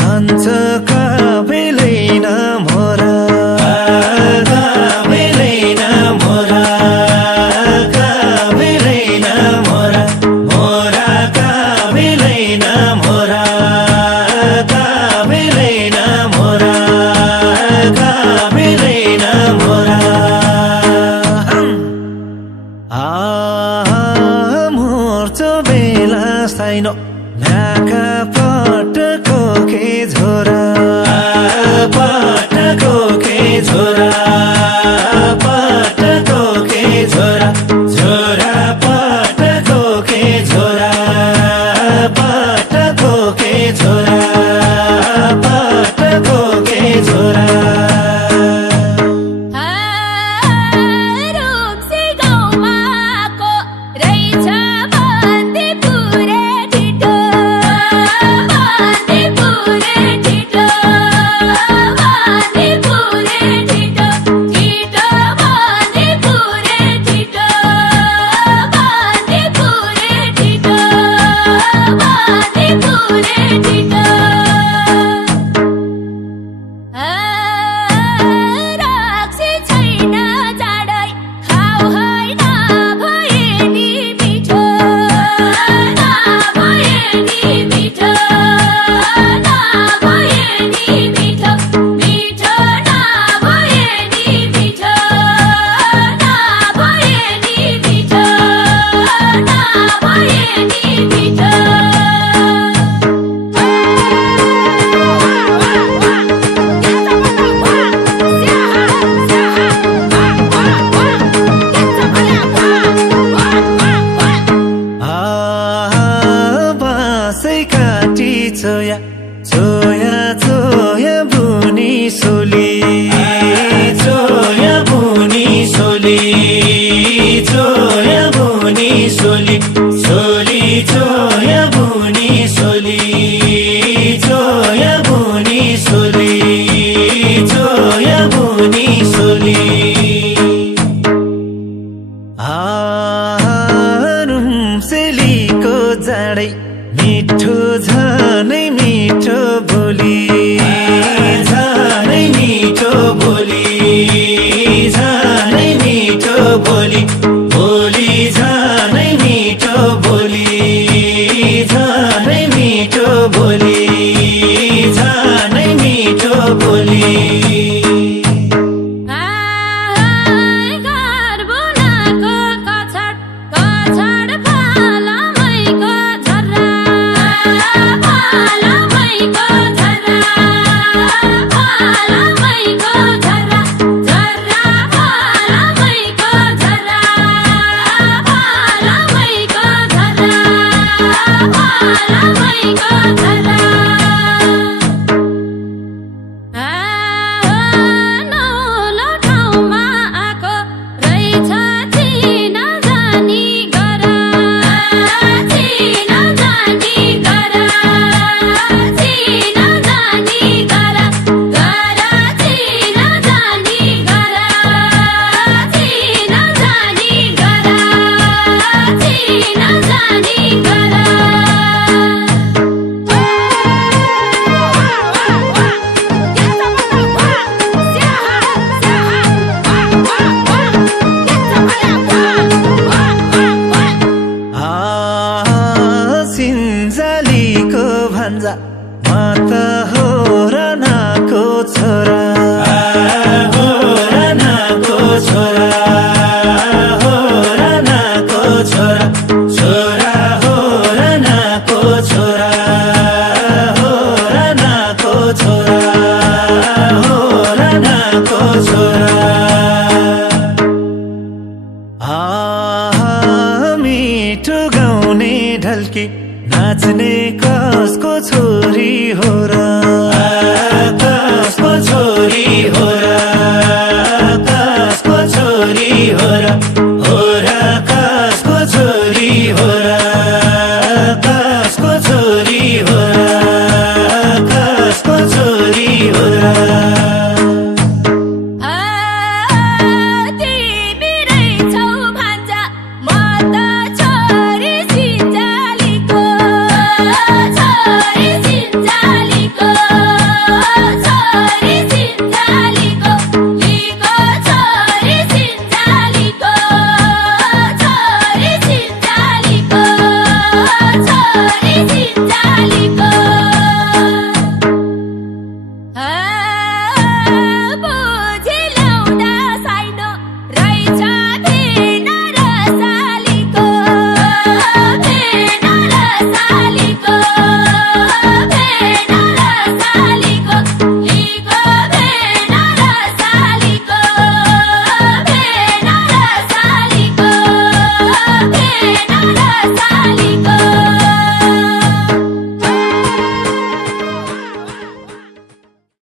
हान्छ काबेलैन मोरा काबेलैन मोरा काबेलैन मोरा मोरा काबेलैन मोरा काबेलैन मोरा काबेलैन मोरा मोर्चो बेला साइनो नाका पटको के झोरा पटको के झोरा पटको के झोरा झोरा पटको के झोरा पटको के झोरा पटको के झोरा चोया चोया चोया बुनी सोली चोया बुनी सोली चोया बुनी सोली सोली चोया बुनी सोली चोया बुनी सोली चोया बुनी सोली रुम्सेलीको जाडै मिठो झनै मिठो बोली झनै मिठो बोली झनै मिठो बोली बोली झनै मिठो बोली झनै मिठो बोली झनै मिठो बोली सिन्जालीको भन्छ म त हो रानाको छोरा